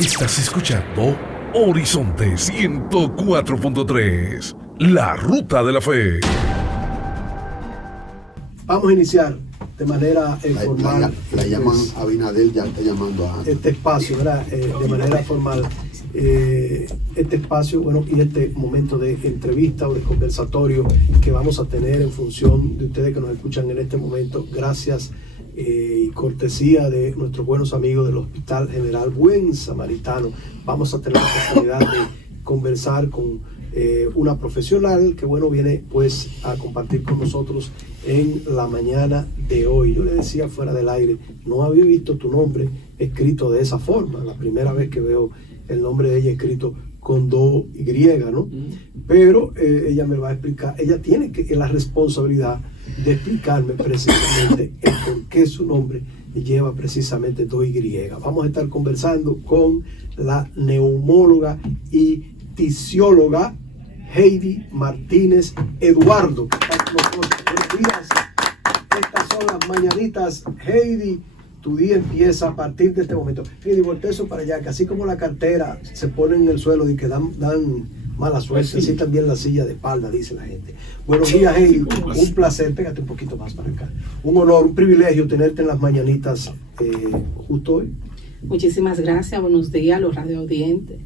Estás escuchando Horizonte 104.3, la ruta de la fe. Vamos a iniciar de manera formal. La llaman Abinader, ya está llamando a este espacio, ¿verdad? De manera formal. Este espacio, bueno, y este momento de entrevista o de conversatorio que vamos a tener en función de ustedes que nos escuchan en este momento, gracias y cortesía de nuestros buenos amigos del Hospital General Buen Samaritano. Vamos a tener la oportunidad de conversar con una profesional que, bueno, viene pues a compartir con nosotros en la mañana de hoy. Yo le decía fuera del aire, no había visto tu nombre escrito de esa forma, la primera vez que veo el nombre de ella escrito con 2 Y, ¿no? Pero ella me va a explicar, ella tiene la responsabilidad de explicarme precisamente el por qué su nombre lleva precisamente 2 Y. Vamos a estar conversando con la neumóloga y tisióloga Heidi Martínez Eduardo, que está con nosotros. Buenos días. Estas son las mañanitas. Heidi, tu día empieza a partir de este momento. Heidi, voltea eso para allá, que así como la cartera se pone en el suelo y que dan mala suerte, así también la silla de espalda, dice la gente. Buenos días, Heidi. Un placer. Pégate un poquito más para acá. Un honor, un privilegio tenerte en las mañanitas justo hoy. Muchísimas gracias. Buenos días a los radioaudientes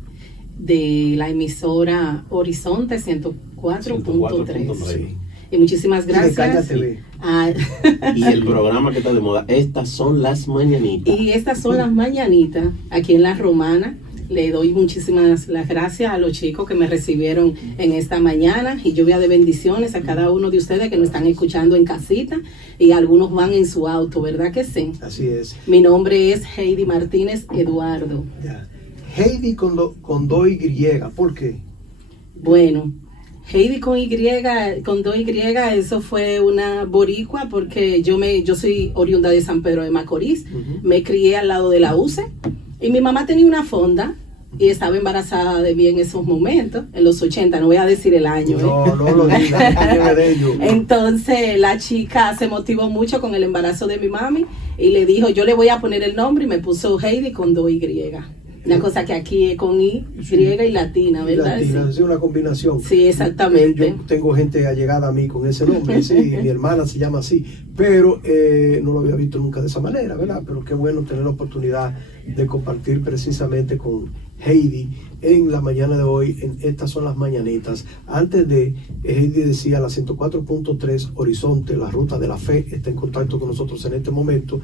de la emisora Horizonte 104.3. Sí. Y muchísimas gracias. Y el programa que está de moda, estas son las mañanitas. Y estas son las mañanitas aquí en La Romana. Le doy muchísimas las gracias a los chicos que me recibieron en esta mañana y lluvia de bendiciones a cada uno de ustedes que nos están escuchando en casita y algunos van en su auto, ¿verdad que sí? Así es. Mi nombre es Heidi Martínez Eduardo. Ya. Heidi con 2 Y, ¿por qué? Bueno, Heidi con 2 Y, eso fue una boricua porque yo soy oriunda de San Pedro de Macorís, me crié al lado de la UCE y mi mamá tenía una fonda y estaba embarazada de mí en esos momentos, en los 80, no voy a decir el año. No lo digas, de ello. Entonces la chica se motivó mucho con el embarazo de mi mami y le dijo, yo le voy a poner el nombre y me puso Heidi con 2 Y. Una cosa que aquí es con Y, y latina, ¿verdad? Latina, sí. Es una combinación. Sí, exactamente. Yo tengo gente allegada a mí con ese nombre, sí, mi hermana se llama así, pero no lo había visto nunca de esa manera, ¿verdad? Pero qué bueno tener la oportunidad de compartir precisamente con Heidi en la mañana de hoy, en Estas Son Las Mañanitas. Antes de, Heidi decía, la 104.3 Horizonte, la ruta de la fe, está en contacto con nosotros en este momento.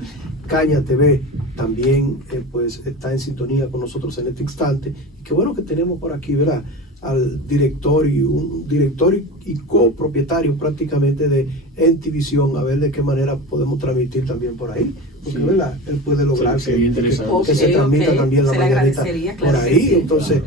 Caña TV también pues está en sintonía con nosotros en este instante. Y qué bueno que tenemos por aquí, ¿verdad?, al director y copropietario prácticamente de Entivisión, a ver de qué manera podemos transmitir también por ahí, porque sí, ¿verdad?, él puede lograr que se transmita también la mañanita por ahí. Sí, entonces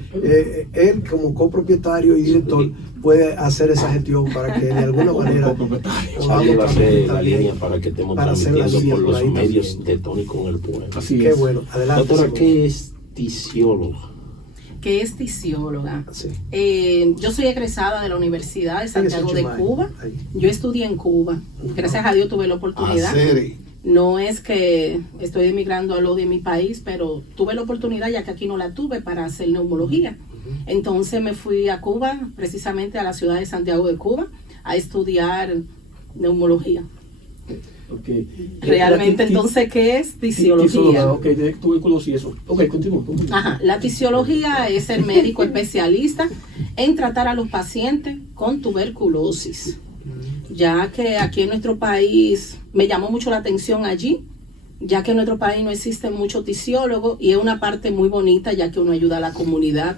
él como copropietario y director puede hacer esa gestión para que de alguna manera podamos transmitir la línea para que estemos transmitiendo por los medios de Tony con el pueblo. Así qué es. Bueno, adelante. Doctora, ¿qué es tisióloga? Que es tisióloga. Sí. Yo soy egresada de la Universidad de Santiago de Cuba. Yo estudié en Cuba. Gracias a Dios tuve la oportunidad. No es que estoy emigrando a lo de mi país, pero tuve la oportunidad, ya que aquí no la tuve, para hacer neumología. Entonces me fui a Cuba, precisamente a la ciudad de Santiago de Cuba, a estudiar neumología. Okay. Realmente, entonces, ¿qué es tisiología? Ok, de tuberculosis y eso. Ok, continúa. Ajá, la tisiología es el médico especialista en tratar a los pacientes con tuberculosis. Ya que aquí en nuestro país, me llamó mucho la atención allí, ya que en nuestro país no existe mucho tisiólogo y es una parte muy bonita, ya que uno ayuda a la comunidad,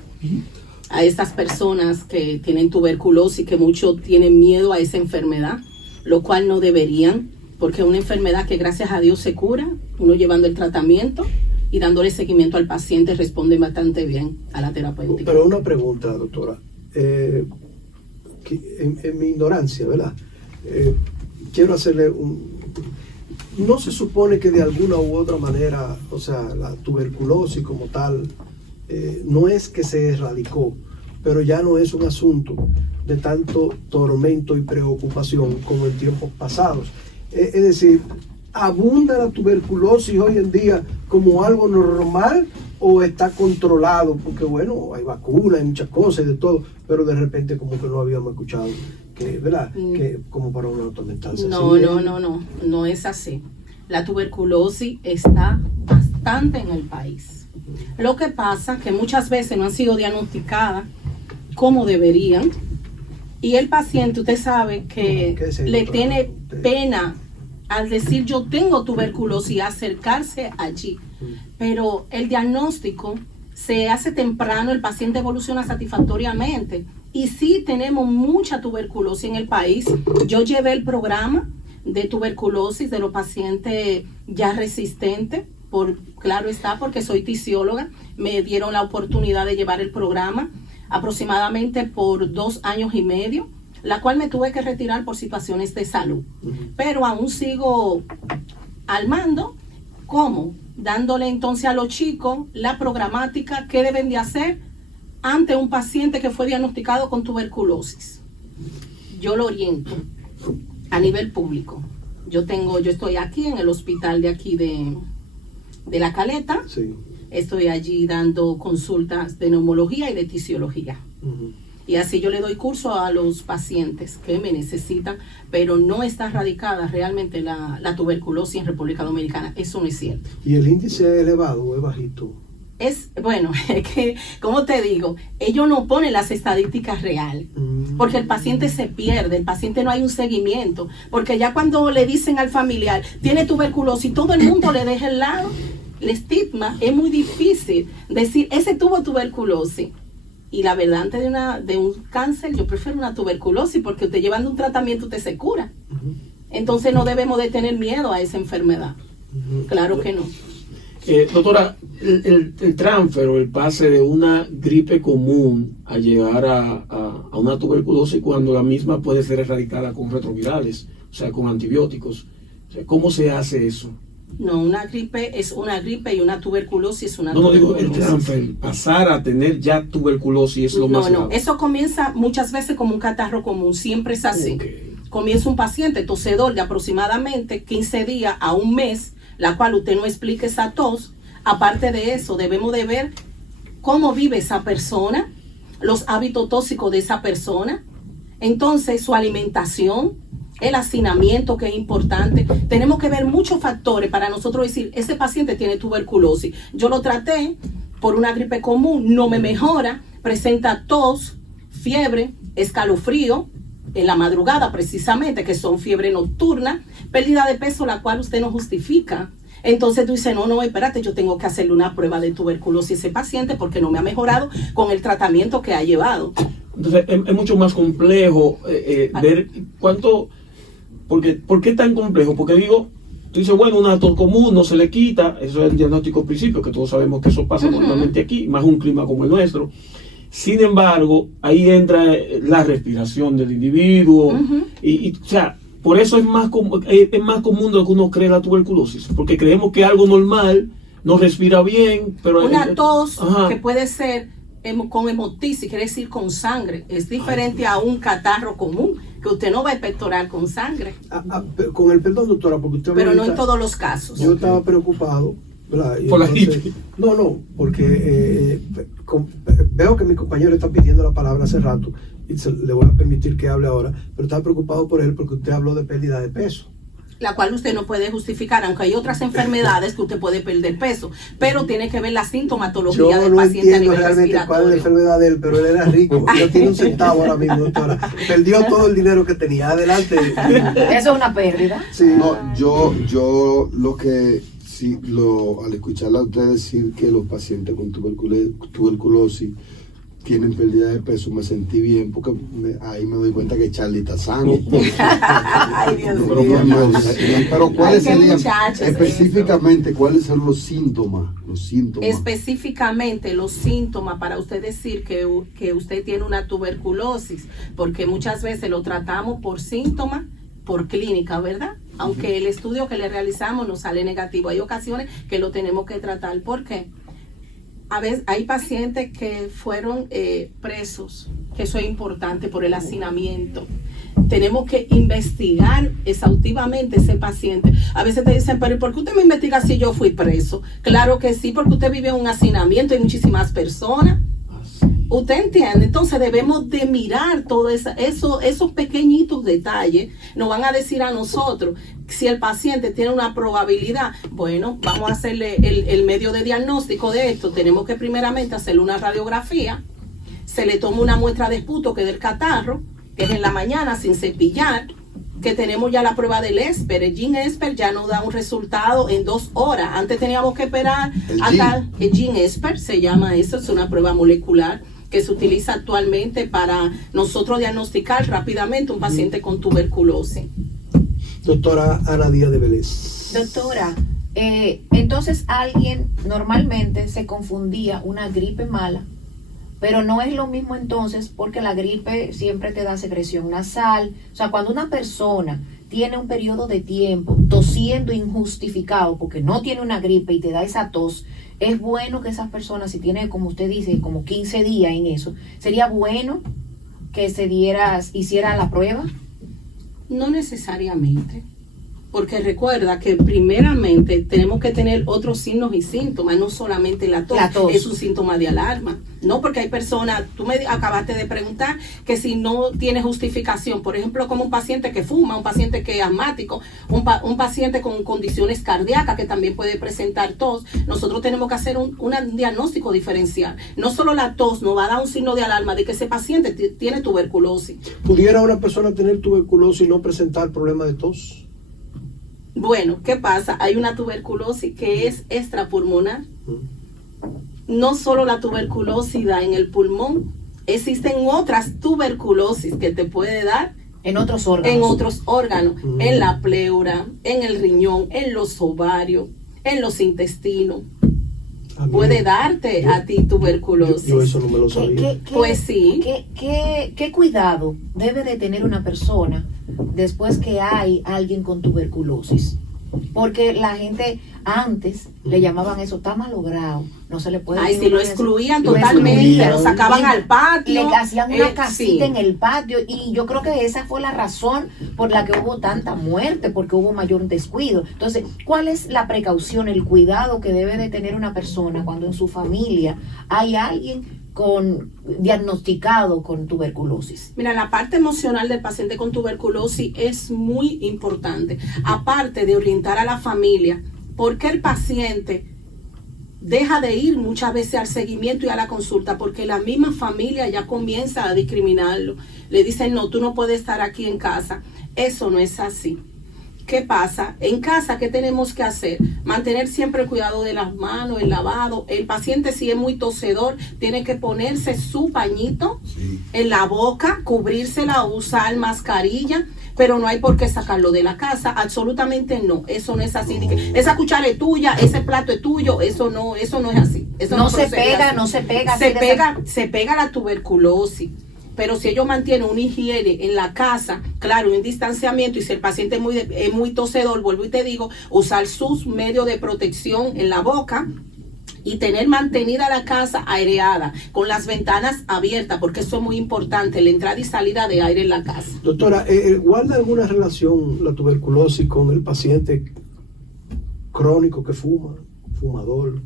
a estas personas que tienen tuberculosis, que muchos tienen miedo a esa enfermedad, lo cual no deberían, porque es una enfermedad que gracias a Dios se cura, uno llevando el tratamiento y dándole seguimiento al paciente responde bastante bien a la terapéutica. Pero una pregunta, doctora, en mi ignorancia, ¿verdad? Quiero hacerle ¿no se supone que de alguna u otra manera, o sea, la tuberculosis como tal, no es que se erradicó, pero ya no es un asunto de tanto tormento y preocupación como en tiempos pasados? Es decir, ¿Abunda la tuberculosis hoy en día como algo normal o está controlado? Porque bueno, hay vacunas, hay muchas cosas y de todo, pero de repente como que no habíamos escuchado que, ¿verdad? Que como para una autometancia. No es así. La tuberculosis está bastante en el país. Lo que pasa que muchas veces no han sido diagnosticadas como deberían, y el paciente, usted sabe que le tiene pena al decir yo tengo tuberculosis y acercarse allí, pero el diagnóstico se hace temprano, el paciente evoluciona satisfactoriamente y sí tenemos mucha tuberculosis en el país. Yo llevé el programa de tuberculosis de los pacientes ya resistentes, claro está, porque soy tisióloga, me dieron la oportunidad de llevar el programa aproximadamente por 2 años y medio, la cual me tuve que retirar por situaciones de salud. Pero aún sigo al mando. ¿Cómo? Dándole entonces a los chicos la programática que deben de hacer ante un paciente que fue diagnosticado con tuberculosis. Yo lo oriento a nivel público. Yo estoy aquí en el hospital de aquí de La Caleta. Sí. Estoy allí dando consultas de neumología y de tisiología. Y así yo le doy curso a los pacientes que me necesitan, pero no está radicada realmente la tuberculosis en República Dominicana. Eso no es cierto. ¿Y el índice es elevado o es bajito? Es que, como te digo, ellos no ponen las estadísticas reales, porque el paciente se pierde, el paciente no hay un seguimiento, porque ya cuando le dicen al familiar, tiene tuberculosis, todo el mundo le deja el lado, el estigma, es muy difícil decir, ese tuvo tuberculosis. Y la verdad, antes de un cáncer, yo prefiero una tuberculosis, porque usted llevando un tratamiento, usted se cura. Entonces no debemos de tener miedo a esa enfermedad. Claro que no. Doctora, el transfer o el pase de una gripe común a llegar a una tuberculosis cuando la misma puede ser erradicada con retrovirales, o sea, con antibióticos. O sea, ¿cómo se hace eso? No, una gripe es una gripe y una tuberculosis es una tuberculosis. tuberculosis. No, digo, el transfer, pasar a tener ya tuberculosis es lo más grave. No, eso comienza muchas veces como un catarro común, siempre es así. Comienza un paciente tosedor de aproximadamente 15 días a un mes, la cual usted no explique esa tos. Aparte de eso, debemos de ver cómo vive esa persona, los hábitos tóxicos de esa persona, entonces su alimentación, el hacinamiento, que es importante. Tenemos que ver muchos factores para nosotros decir, ese paciente tiene tuberculosis. Yo lo traté por una gripe común, no me mejora, presenta tos, fiebre, escalofrío, en la madrugada precisamente, que son fiebre nocturna, pérdida de peso, la cual usted no justifica. Entonces tú dices, no, espérate, yo tengo que hacerle una prueba de tuberculosis a ese paciente porque no me ha mejorado con el tratamiento que ha llevado. Entonces es mucho más complejo ver cuánto, ¿por qué tan complejo? Porque digo, tú dices, bueno, una tos común no se le quita, eso es el diagnóstico al principio, que todos sabemos que eso pasa normalmente aquí, más un clima como el nuestro. Sin embargo, ahí entra la respiración del individuo, o sea, por eso es más común de lo que uno cree la tuberculosis, porque creemos que algo normal, no respira bien, pero... Una tos que puede ser con hemotisis, quiere decir con sangre, es diferente a un catarro común, que usted no va a expectorar con sangre. Con el perdón, doctora, porque usted... Pero no en todos los casos. Yo estaba preocupado, ¿verdad? Por la gripe. No, porque veo que mi compañero está pidiendo la palabra hace rato, y le voy a permitir que hable ahora, pero estaba preocupado por él porque usted habló de pérdida de peso. La cual usted no puede justificar, aunque hay otras enfermedades que usted puede perder peso, pero tiene que ver la sintomatología del paciente a nivel respiratorio. Yo no entiendo cuál es la enfermedad de él, pero él era rico, no tiene un centavo ahora mismo, doctora. Perdió todo el dinero que tenía. Adelante. Eso es una pérdida. Sí. No, yo lo que sí, al escucharla a usted decir que los pacientes con tuberculosis tienen pérdida de peso, me sentí bien, porque ahí me doy cuenta que Charlie está sano. Ay, Dios mío. Pero ¿cuáles serían específicamente, cuáles son los síntomas? Específicamente los síntomas para usted decir que usted tiene una tuberculosis, porque muchas veces lo tratamos por síntomas, por clínica, ¿verdad? Aunque el estudio que le realizamos nos sale negativo. Hay ocasiones que lo tenemos que tratar. ¿Por qué? A veces hay pacientes que fueron presos, que eso es importante, por el hacinamiento. tenemos que investigar exhaustivamente ese paciente. A veces te dicen, pero ¿por qué usted me investiga si yo fui preso? Claro que sí, porque usted vive en un hacinamiento, hay muchísimas personas. ¿Usted entiende? Entonces debemos de mirar todos esos pequeñitos detalles. Nos van a decir a nosotros si el paciente tiene una probabilidad. Bueno, vamos a hacerle el medio de diagnóstico de esto. Tenemos que primeramente hacerle una radiografía. Se le toma una muestra de esputo, que es del catarro, que es en la mañana sin cepillar, que tenemos ya la prueba del ESPER. El GeneSPER ya nos da un resultado en 2 horas. Antes teníamos que esperar hasta el GeneSPER, se llama eso, es una prueba molecular que se utiliza actualmente para nosotros diagnosticar rápidamente un paciente con tuberculosis. Doctora Ana Díaz de Vélez. Doctora, entonces alguien normalmente se confundía una gripe mala, pero no es lo mismo entonces, porque la gripe siempre te da secreción nasal. O sea, cuando una persona tiene un periodo de tiempo tosiendo injustificado porque no tiene una gripe y te da esa tos, es bueno que esas personas, si tiene, como usted dice, como 15 días en eso, sería bueno que hiciera la prueba. No necesariamente, porque recuerda que primeramente tenemos que tener otros signos y síntomas, no solamente la tos. Es un síntoma de alarma, ¿no? Porque hay personas, tú me acabaste de preguntar que si no tiene justificación, por ejemplo, como un paciente que fuma, un paciente que es asmático, un paciente con condiciones cardíacas que también puede presentar tos. Nosotros tenemos que hacer un diagnóstico diferencial. No solo la tos nos va a dar un signo de alarma de que ese paciente tiene tuberculosis. ¿Pudiera una persona tener tuberculosis y no presentar problema de tos? Bueno, ¿qué pasa? Hay una tuberculosis que es extrapulmonar. No solo la tuberculosis da en el pulmón, existen otras tuberculosis que te puede dar en otros órganos. En la pleura, en el riñón, en los ovarios, en los intestinos. Puede darte a ti tuberculosis. Yo eso no me lo sabía. Pues sí. ¿Qué cuidado debe de tener una persona después que hay alguien con tuberculosis? Porque la gente antes le llamaban eso, está malogrado, no se le puede... Ay, si lo excluían totalmente, lo sacaban al patio. Le hacían una casita en el patio, y yo creo que esa fue la razón por la que hubo tanta muerte, porque hubo mayor descuido. Entonces, ¿cuál es la precaución, el cuidado que debe de tener una persona cuando en su familia hay alguien diagnosticado con tuberculosis? Mira, la parte emocional del paciente con tuberculosis es muy importante. Aparte de orientar a la familia, porque el paciente deja de ir muchas veces al seguimiento y a la consulta, porque la misma familia ya comienza a discriminarlo. Le dicen, no, tú no puedes estar aquí en casa. Eso no es así. ¿Qué pasa? En casa, ¿qué tenemos que hacer? Mantener siempre el cuidado de las manos, el lavado. El paciente, si es muy tosedor, tiene que ponerse su pañito en la boca, cubrírsela, usar mascarilla, pero no hay por qué sacarlo de la casa. Absolutamente no. Eso no es así. Esa cuchara es tuya, ese plato es tuyo. Eso no es así. Eso no se pega, así. No se pega. Se pega la tuberculosis. Pero si ellos mantienen una higiene en la casa, claro, un distanciamiento, y si el paciente es muy tosedor, vuelvo y te digo, usar sus medios de protección en la boca y tener mantenida la casa aireada, con las ventanas abiertas, porque eso es muy importante, la entrada y salida de aire en la casa. Doctora, ¿guarda alguna relación la tuberculosis con el paciente crónico que fumador?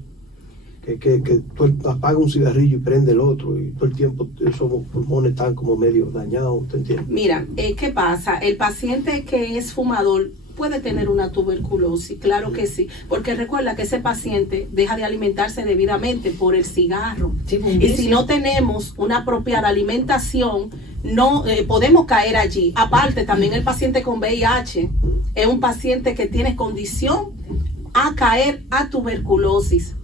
Que tú apagas un cigarrillo y prende el otro, y todo el tiempo esos pulmones están como medio dañados, ¿te entiendes? Mira, ¿qué pasa? El paciente que es fumador puede tener una tuberculosis, claro que sí, porque recuerda que ese paciente deja de alimentarse debidamente por el cigarro. Sí, y si no tenemos una apropiada alimentación, no podemos caer allí. Aparte, también el paciente con VIH es un paciente que tiene condición a caer a tuberculosis.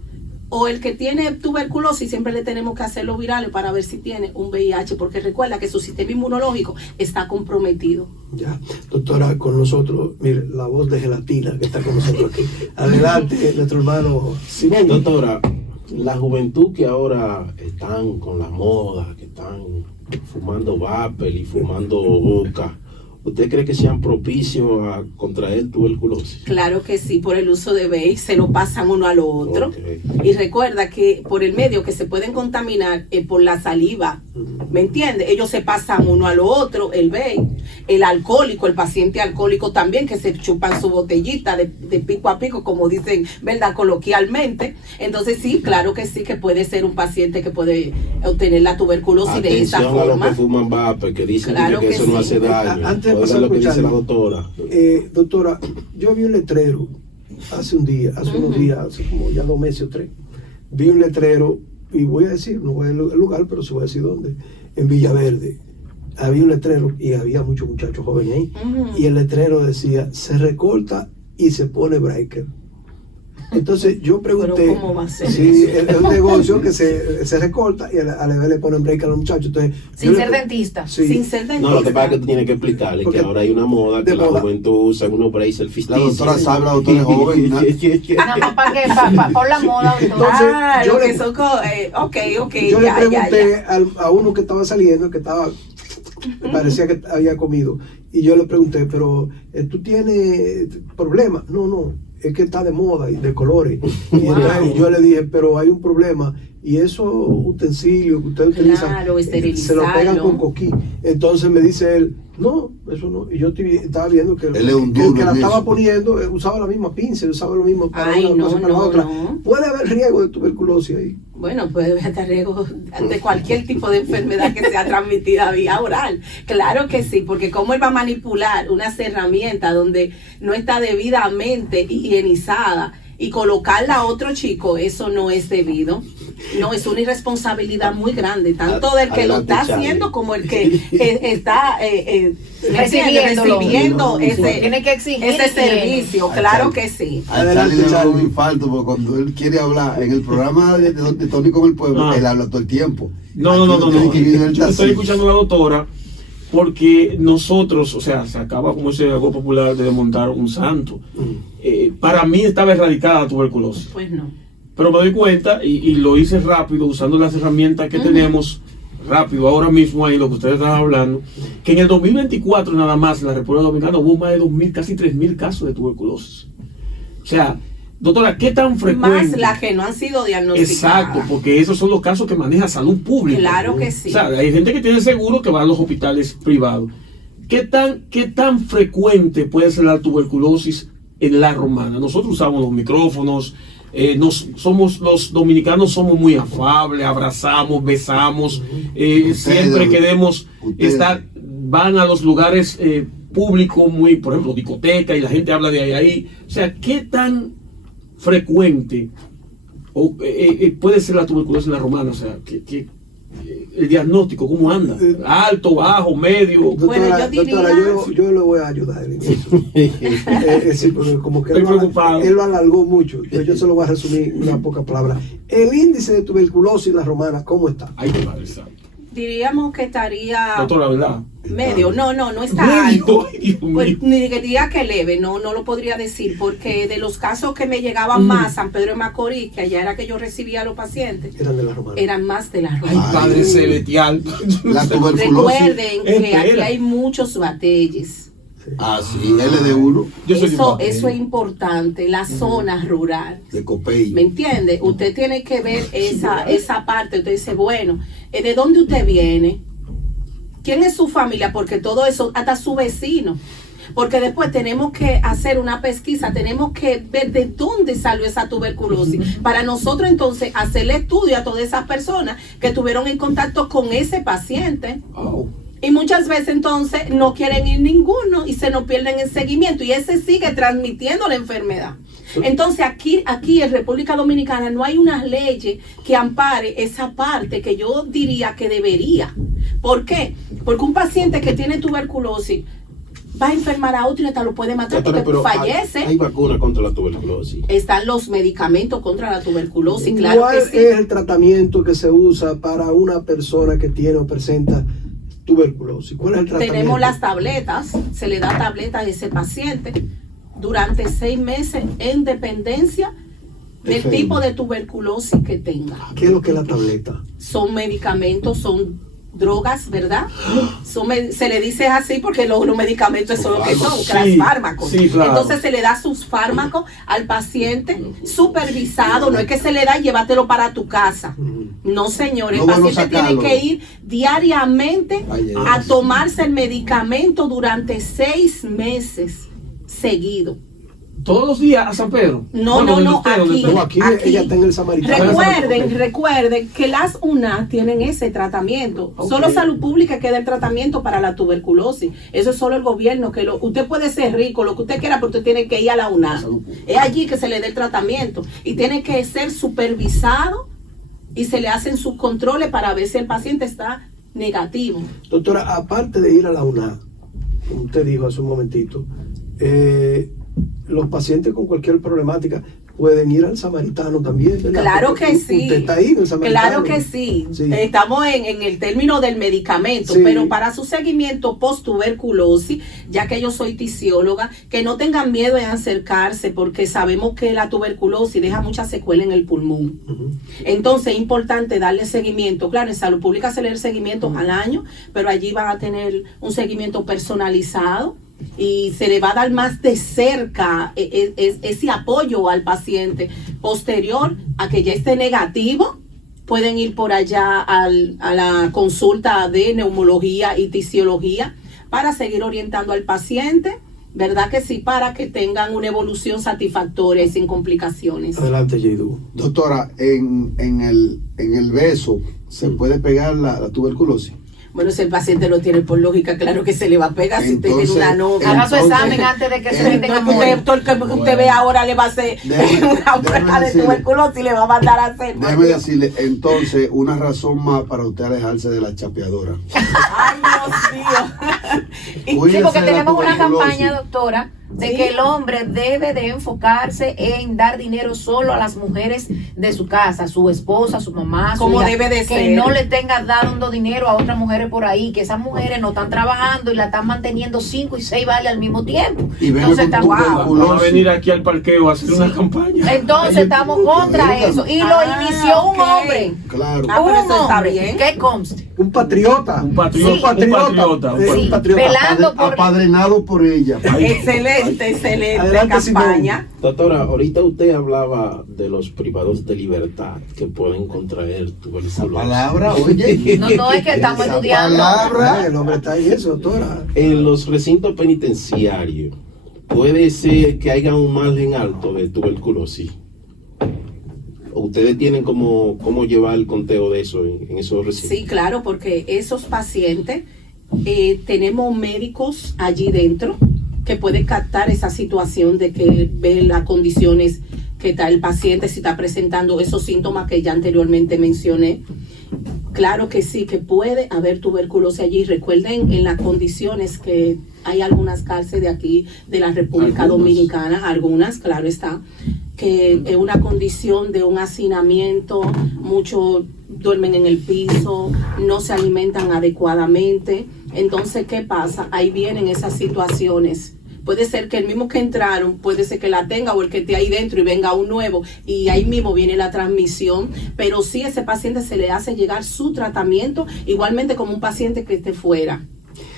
O el que tiene tuberculosis, siempre le tenemos que hacer los virales para ver si tiene un VIH, porque recuerda que su sistema inmunológico está comprometido. Ya, doctora, con nosotros, mire, la voz de gelatina que está con nosotros aquí. Adelante, nuestro hermano Simón. Doctora, la juventud que ahora están con la moda, que están fumando vapor y fumando hookah, ¿usted cree que sean propicios a contraer tuberculosis? Claro que sí, por el uso de vape, se lo pasan uno a lo otro. Okay. Y recuerda que por el medio que se pueden contaminar por la saliva, ¿me entiende? Ellos se pasan uno a lo otro, el vape. El alcohólico, el paciente alcohólico también, que se chupan su botellita de pico a pico, como dicen, ¿verdad?, coloquialmente. Entonces sí, claro que sí, que puede ser un paciente que puede obtener la tuberculosis de esa Atención a los forma. que fuman vape, que dicen Claro que que eso no sí. hace daño. Antes de Oigan pasar a lo que dice la escucharlo, doctora. Doctora, yo vi un letrero hace unos días, hace como ya 2 meses o 3. Vi un letrero, y voy a decir, no voy a decir el lugar, pero sí voy a decir dónde, en Villaverde. Había un letrero y había muchos muchachos jóvenes ahí. Y el letrero decía, se recorta y se pone breaker. Entonces yo pregunté, ¿Pero cómo va a ser sí, eso? es un negocio que se recorta y a la vez le ponen break a los muchachos. Entonces, Sin yo ser le- dentista. Sí. Sin ser dentista. No, lo que pasa es que tú tienes que explicarle Porque que ahora hay una moda que de la moda. juventud usa unos braces La ficticios. doctora sabe, la doctora es joven. ¿no? Nada más para que, por la moda, doctora. Entonces, Ah, yo lo le- que son ok, Yo le ya, pregunté a uno que estaba saliendo, que estaba, parecía que había comido, y yo le pregunté, pero ¿tú tienes problemas? No, es que está de moda y de colores. Y Wow. entonces yo le dije, pero hay un problema, y esos utensilios que ustedes utilizan, Claro, se lo esterilizarlo. pegan con coquí. Entonces me dice él, no, eso no. Y yo estaba viendo que, Él es un que el duro que la en estaba eso. poniendo usaba la misma pinza, usaba lo mismo para Ay, una no, cosa para la no, otra. no. Puede haber riesgo de tuberculosis ahí. Bueno, puede haber hasta riesgo de cualquier tipo de enfermedad que sea transmitida vía oral. Claro que sí, porque cómo él va a manipular unas herramientas donde no está debidamente higienizada y colocarla a otro chico, eso no es debido. No, es una irresponsabilidad muy grande, tanto del que lo Adelante, está Charlie. haciendo como el que está Recibiéndolo. recibiendo Tiene que exigir ese higiene. servicio. Claro que sí. A Adelante, Charlie le da un Charlie. infarto porque cuando él quiere hablar en el programa de Tony con el Pueblo, Ah. él habla todo el tiempo. No. Aquí lo tiene que vivir Yo estoy así. escuchando a la doctora porque nosotros, o sea, se acaba, como dice algo popular, de desmontar un santo. Para mí estaba erradicada la tuberculosis. Pues no. Pero me doy cuenta y lo hice rápido usando las herramientas que tenemos rápido ahora mismo ahí lo que ustedes están hablando, que en el 2024 nada más en la República Dominicana hubo más de 2.000, casi 3.000 casos de tuberculosis. O sea, doctora, ¿qué tan frecuente? Más las que no han sido diagnosticadas. Exacto, porque esos son los casos que maneja salud pública. Claro que sí. O sea, hay gente que tiene seguro que va a los hospitales privados. ¿Qué tan frecuente puede ser la tuberculosis en la Romana? Nosotros usamos los micrófonos, los dominicanos somos muy afables, abrazamos, besamos, siempre queremos ustedes. estar, van a los lugares públicos, muy, por ejemplo, discoteca, y la gente habla de ahí. O sea, ¿qué tan frecuente puede ser la tuberculosis en la Romana? O sea, el diagnóstico, ¿cómo anda? ¿Alto, bajo, medio? Doctora, yo diría- doctora, yo le voy a ayudar en eso. Sí, porque como que Estoy preocupado. él lo alargó mucho. Yo se lo voy a resumir en unas pocas palabras. El índice de tuberculosis en la Romana, ¿cómo está? Ay, qué padre santo. Diríamos que estaría Doctora, ¿verdad? medio. No está Medio, alto. Dios mío. Pues, ni que diría que leve, no lo podría decir, porque de los casos que me llegaban más, San Pedro de Macorís, que allá era que yo recibía a los pacientes, Eran de la Romana. eran más de la Ay, Romana. Padre Celestial. La tuberculosis. Recuerden que Espera. aquí hay muchos batelles. Ah, sí, él es de uno, Yo soy de Eso Batey. es importante, la zona rural. de Copey. ¿Me entiende? Usted tiene que ver esa parte. Usted dice, bueno, ¿de dónde usted viene? ¿Quién es su familia? Porque todo eso, hasta su vecino. Porque después tenemos que hacer una pesquisa, tenemos que ver de dónde salió esa tuberculosis, para nosotros entonces hacerle estudio a todas esas personas que estuvieron en contacto con ese paciente. Oh. Y muchas veces entonces no quieren ir ninguno y se nos pierden el seguimiento y ese sigue transmitiendo la enfermedad. Entonces aquí en República Dominicana no hay unas leyes que ampare esa parte que yo diría que debería. ¿Por qué? Porque un paciente que tiene tuberculosis va a enfermar a otro y hasta lo puede matar Doctora, porque pero fallece. hay vacunas contra la tuberculosis. Están los medicamentos contra la tuberculosis, claro ¿Cuál que sí. es el tratamiento que se usa para una persona que tiene o presenta tuberculosis? ¿Cuál es el tratamiento? Tenemos las tabletas, se le da tabletas a ese paciente durante 6 meses en dependencia del tipo de tuberculosis que tenga. ¿Qué es lo que es la tableta? Son medicamentos, son drogas, ¿verdad? Se le dice así porque los medicamentos son lo que son, Sí, los fármacos. sí, claro. Entonces se le da sus fármacos al paciente supervisado, no es que se le da y llévatelo para tu casa. No, señor, el No, bueno, paciente tiene sacarlo. que ir diariamente a tomarse el medicamento durante 6 meses seguidos. Todos los días a San Pedro. No, Bueno, no, usted, aquí. usted. No, aquí ella está en el Samaritano. Recuerden que las UNA tienen ese tratamiento. Ok. Solo Salud Pública queda el tratamiento para la tuberculosis. Eso es solo el gobierno que usted puede ser rico, lo que usted quiera, pero usted tiene que ir a la UNA. Es allí que se le dé el tratamiento y tiene que ser supervisado y se le hacen sus controles para ver si el paciente está negativo. Doctora, aparte de ir a la UNA, como usted dijo hace un momentito, los pacientes con cualquier problemática pueden ir al Samaritano también, ¿verdad? Claro Porque que sí. Usted está ahí en el Samaritano. Claro que sí. Sí. Estamos en el término del medicamento, Sí. pero para su seguimiento post-tuberculosis, ya que yo soy tisióloga, que no tengan miedo en acercarse porque sabemos que la tuberculosis deja mucha secuela en el pulmón. Ujú. Entonces es importante darle seguimiento. Claro, en Salud Pública se le da el seguimiento al año, pero allí van a tener un seguimiento personalizado y se le va a dar más de cerca ese apoyo al paciente. Posterior a que ya esté negativo, pueden ir por allá a la consulta de neumología y tisiología para seguir orientando al paciente, ¿verdad que sí? Para que tengan una evolución satisfactoria y sin complicaciones. Adelante, Jaidu. Doctora, en el beso se puede pegar la tuberculosis. Bueno, si el paciente lo tiene por lógica, claro que se le va a pegar si usted tiene una novia. Haga su Entonces, examen antes de que se meten a No, usted ve ahora le va a hacer una prueba de tuberculosis y le va a mandar a hacer. Déjeme decirle, entonces, una razón más para usted alejarse de la chapeadora. Ay, Dios mío. Sí, Cuídese porque de la tenemos una tuberculosis. campaña, doctora, de Sí. que el hombre debe de enfocarse en dar dinero solo a las mujeres de su casa, su esposa, su mamá, su Como hija, debe de que ser. no le tenga dando dinero a otras mujeres por ahí, que esas mujeres no están trabajando y la están manteniendo 5 y 6 vales al mismo tiempo. Y venga Entonces con estamos, tuberculosis. Vamos a venir aquí al parqueo a hacer una campaña. entonces estamos contra eso. Y lo inició un ok. hombre. Claro. Ah, pero Un eso está hombre bien. que conste. Un patriota. Un patriota, Sí. un patriota. un Sí. patriota. Sí, patriota. velando por... Apadrinado por ella. Excelente Adelante, campaña. Doctora, ahorita usted hablaba de los privados de libertad que pueden contraer tuberculosis. Palabra, oye. No, es que estamos Esa estudiando. palabra. El hombre está en eso, doctora. En los recintos penitenciarios, puede ser que haya un margen alto de tuberculosis. ¿Ustedes tienen cómo llevar el conteo de eso en esos recintos? Sí, claro, porque esos pacientes, tenemos médicos allí dentro que pueden captar esa situación de que ve las condiciones que está el paciente, si está presentando esos síntomas que ya anteriormente mencioné. Claro que sí, que puede haber tuberculosis allí. Recuerden en las condiciones que hay algunas cárceles de aquí, de la República Algunas. Dominicana, algunas, claro está, que es una condición de un hacinamiento, muchos duermen en el piso, no se alimentan adecuadamente. Entonces, ¿qué pasa? Ahí vienen esas situaciones. Puede ser que el mismo que entraron, puede ser que la tenga o el que esté ahí dentro y venga un nuevo y ahí mismo viene la transmisión, pero sí ese paciente se le hace llegar su tratamiento igualmente como un paciente que esté fuera.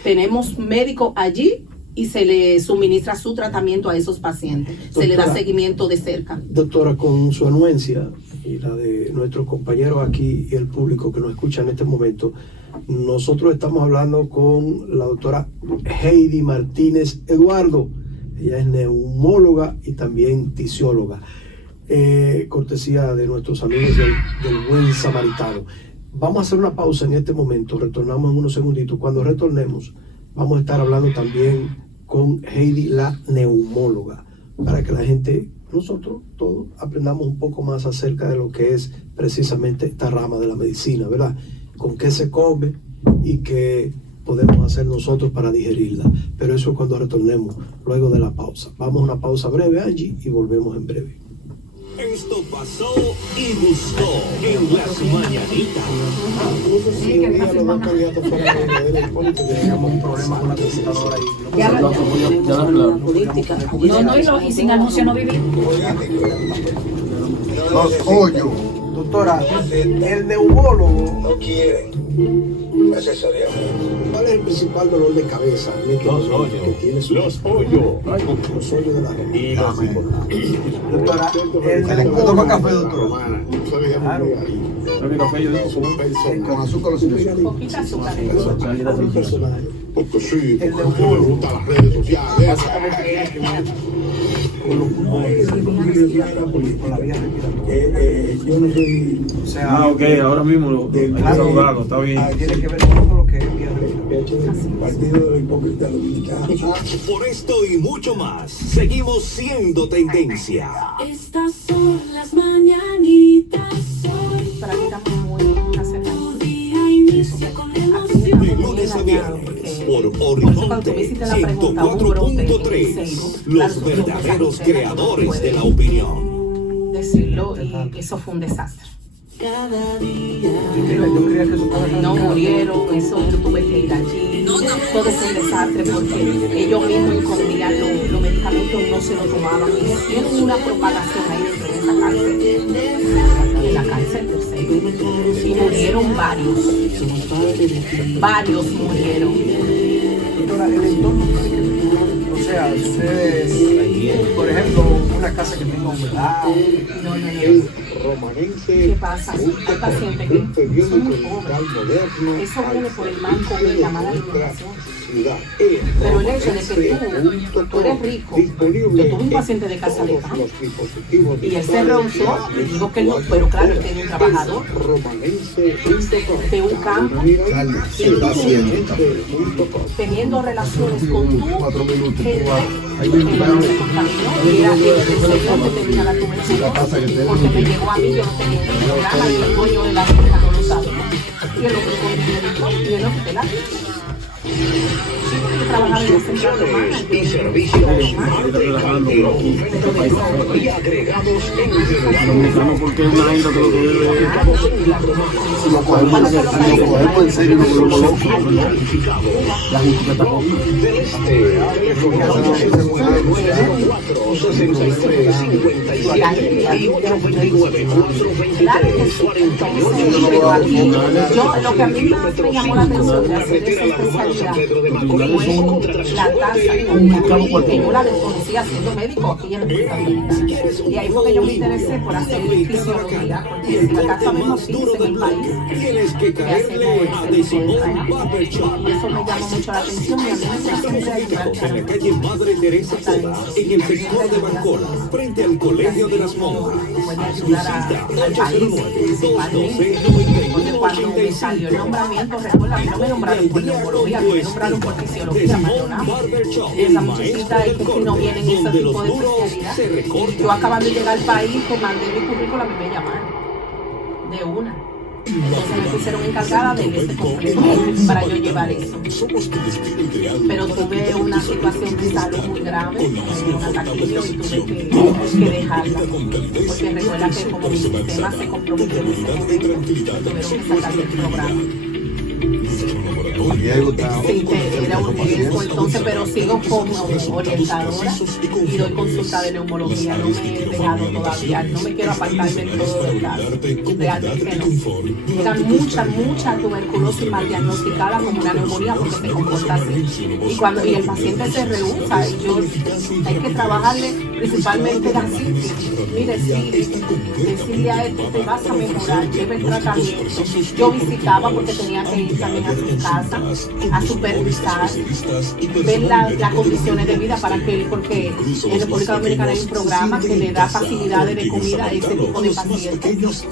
Tenemos médicos allí y se le suministra su tratamiento a esos pacientes, se le da Doctora. seguimiento de cerca. Doctora, con su anuencia y la de nuestros compañeros aquí y el público que nos escucha en este momento, nosotros estamos hablando con la doctora Heidi Martínez Eduardo. Ella es neumóloga y también tisióloga, cortesía de nuestros amigos del Buen Samaritano. Vamos a hacer una pausa en este momento, retornamos en unos segunditos. Cuando retornemos, vamos a estar hablando también con Heidi, la neumóloga, para que la gente, nosotros todos, aprendamos un poco más acerca de lo que es precisamente esta rama de la medicina, ¿verdad? Con qué se come y qué podemos hacer nosotros para digerirla. Pero eso es cuando retornemos, luego de la pausa. Vamos a una pausa breve, Angie, y volvemos en breve. Esto pasó y gustó en las mañanitas. Sí, que viene a firmar una- teníamos un problema con la computadora y Ya, La política. No, y sin anuncio no vivimos. Los hoyos. Doctora, el neumólogo no quiere necesariamente. ¿Cuál es el principal dolor de cabeza en este Los momento hoyos. que tiene su Los hoyos. los hoyos de la rodilla? Y los doctora, el neumólogo Toma café, doctora. Claro. ¿Sabe café? Yo digo como Con azúcar o sin azúcar. Poquita azúcar. Un personaje. Porque sí, El porque neumólogo. me gustan las redes sociales. Básicamente tiene que ver con los pulmones, con la vía respiratoria. Yo no soy O sea, ok, ahora mismo hay que saludarlo, está bien. tiene que ver con todo lo que es vía respiratoria. partido de los hipócritas dominicanos. Por esto y mucho más, seguimos siendo tendencia. Estas son las mañanitas hoy. Para mí estamos muy acercados. Tu día inicia con emoción. De lunes a viernes, por Horizonte 104.3, los verdaderos creadores de la opinión. Decirlo, y eso fue un desastre. Cada día. Yo creía que eso estaba No murieron, eso yo tuve que ir allí. Todo fue un desastre porque ellos mismos escondían los medicamentos, no se los tomaban. Y tienen una propagación ahí dentro de esa cárcel. En la cárcel del Seibo. Y murieron varios. Varios murieron. Doctora, el entorno tiene que ver, o sea, ustedes, por ejemplo, una casa que tenga humedad. No. Romanense, ¿Qué pasa? Hay pacientes un que periódico son muy digital pobres. moderno. Eso viene por el mal COVID, la mala alimentación. Ciudad. Pero el hecho de que tú eres rico, yo tuve un paciente de casa lejana y él se rehusó, le digo que no, pero claro, él tenía un trabajador de un campo teniendo relaciones con tu gente que no se contaminó y era el señor que tenía la tuberculosis porque me llegó a mí, yo no tenía ni programa y el dueño de la tienda no lo sabía y el otro me dijo, te la trabajaba en el centro romano Y servicios más y agregados en general. Dominicano porque es una isla que lo que debe. Si lo cogemos en serio, nos volvemos locos. La gente que está comiendo. Del este, telefonados 994-63-57 y 829-423-48. Yo, lo que a mí más me llamó la atención de hacer esa especialidad fue la tasa que yo la desconocía siendo médico aquí en República Dominicana. Y ahí fue que yo me interesé por hacer fisiología, porque si acá sabemos 15 en el país Tienes que caerle a The Simone Barber Shop. y eso me llamó mucho la atención y a mí me Estamos siempre ubicados en la calle Madre Teresa Soda, en el sector de Bancola, frente al Colegio de las Monjas. Visita 809-212-9189. porque cuando me salió el nombramiento, recuerda, a mí no me nombraron por neumología, me nombraron por fisiología, Mariona. Esa muchachita es que si no vienen ese tipo de especialidad. Yo acabando de llegar al país, te mandé mi currículum, a mí me llamaron de una. Entonces me pusieron encargada de este complejo para yo llevar eso. Pero tuve una situación de salud muy grave, un ataquillo y tuve que dejarla. Porque recuerda que como mi sistema se comprometió en ese momento, tuvieron que sacar del programa. Sí, era un riesgo, entonces, pero sigo como orientadora y doy consulta de neumología, no me he dejado todavía, no me quiero apartar del todo del caso, realmente no. Llega mucha tuberculosis mal diagnosticada como una neumonía porque se comporta así. Y el paciente se rehúsa, y yo hay que trabajarle principalmente la psique. Mire, sí, decirle a él que te vas a mejorar, lleva el tratamiento. Yo visitaba porque tenía que ir también a su casa a supervisar, ver las condiciones de vida para que él, porque en República Dominicana hay un programa que le da facilidades de comida a este tipo de pacientes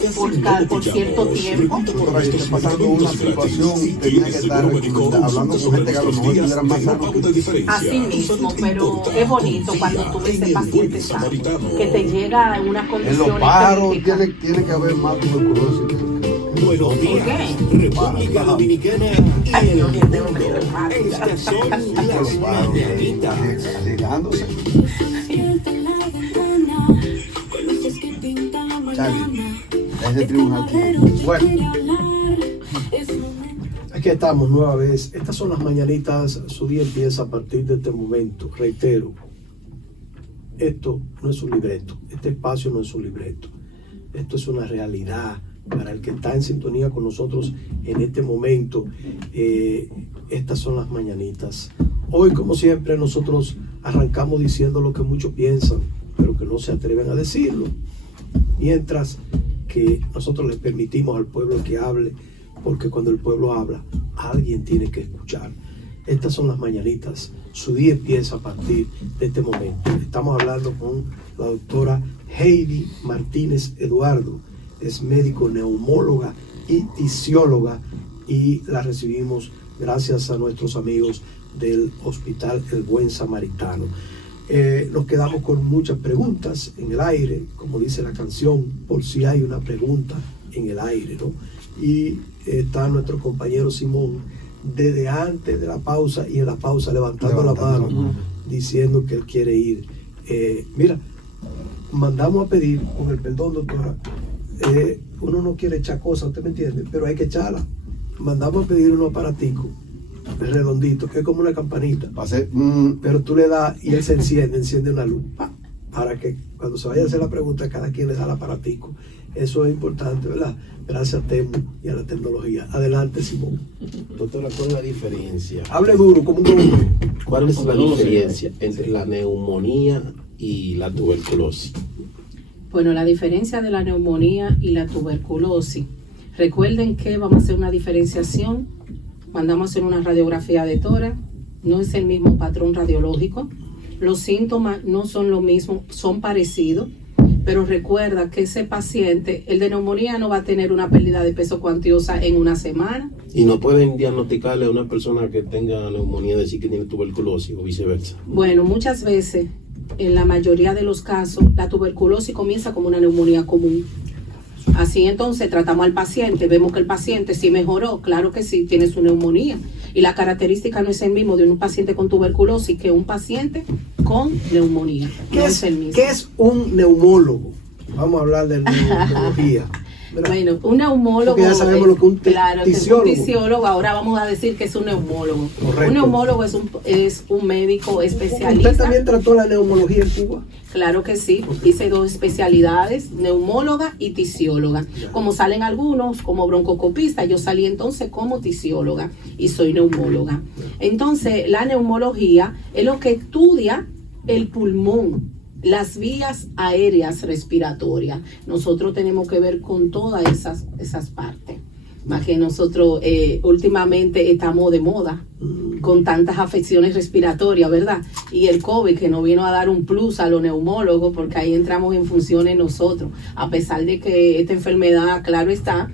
por cierto tiempo. Por ahí está pasando una situación, tenía que estar hablando con gente que a lo mejor estuviera más sano que Así mismo, pero es bonito cuando tú ves ese paciente sano, que te llega en unas en condiciones los pájaros críticas. tiene que haber más tuberculosis que Buenos días, República Dominicana y el mundo. Estas son las mañanitas. llegándose. Charlie, ese tribunal tiene. Bueno, Aquí estamos nueva vez. Estas son las mañanitas. Su día empieza a partir de este momento. Reitero, esto no es un libreto. Este espacio no es un libreto. esto es una realidad. Para el que está en sintonía con nosotros en este momento, estas son las mañanitas. Hoy, como siempre, nosotros arrancamos diciendo lo que muchos piensan, pero que no se atreven a decirlo. Mientras que nosotros le permitimos al pueblo que hable, porque cuando el pueblo habla, alguien tiene que escuchar. Estas son las mañanitas. Su día empieza a partir de este momento. Estamos hablando con la doctora Heidi Martínez Eduardo. Es médico neumóloga y tisióloga, y la recibimos gracias a nuestros amigos del Hospital El Buen Samaritano. Nos quedamos con muchas preguntas en el aire, como dice la canción, por si hay una pregunta en el aire, ¿no? Y está nuestro compañero Simón desde antes de la pausa y en la pausa levantando la mano, diciendo que él quiere ir. Mira, mandamos a pedir, con el perdón, doctora, uno no quiere echar cosas, ¿usted me entiende? Pero hay que echarla. Mandamos a pedir unos aparaticos redondito, que es como una campanita. Pero tú le das y él se enciende una luz. Para que cuando se vaya a hacer la pregunta, cada quien le da el aparatico. Eso es importante, ¿verdad? Gracias a Temu y a la tecnología. Adelante, Simón. Doctora, ¿cuál es la diferencia? Hable duro, como un hombre. ¿Cuál es la diferencia entre la neumonía y la tuberculosis? Bueno, la diferencia de la neumonía y la tuberculosis. Recuerden que vamos a hacer una diferenciación. Mandamos a hacer una radiografía de tórax. No es el mismo patrón radiológico. Los síntomas no son lo mismo, son parecidos. Pero recuerda que ese paciente, el de neumonía, no va a tener una pérdida de peso cuantiosa en una semana. ¿Y no pueden diagnosticarle a una persona que tenga neumonía decir que tiene tuberculosis o viceversa? Bueno, muchas veces, en la mayoría de los casos, la tuberculosis comienza como una neumonía común. Así entonces tratamos al paciente, vemos que el paciente sí mejoró, claro que sí, tiene su neumonía. Y la característica no es el mismo de un paciente con tuberculosis que un paciente con neumonía. ¿Qué es un neumólogo? Vamos a hablar de neumología. Bueno, un neumólogo, porque ya sabemos lo que un tisiólogo. Un tisiólogo, ahora vamos a decir que es un neumólogo. Correcto. Un neumólogo es un médico especialista. ¿Usted también trató la neumología en Cuba? Claro que sí, hice 2 especialidades, neumóloga y tisióloga. Como salen algunos como broncocopista, yo salí entonces como tisióloga y soy neumóloga. Entonces, la neumología es lo que estudia el pulmón, las vías aéreas respiratorias. Nosotros tenemos que ver con todas esas partes. Más que nosotros últimamente estamos de moda con tantas afecciones respiratorias, ¿verdad? Y el COVID, que nos vino a dar un plus a los neumólogos, porque ahí entramos en funciones nosotros. A pesar de que esta enfermedad, claro está,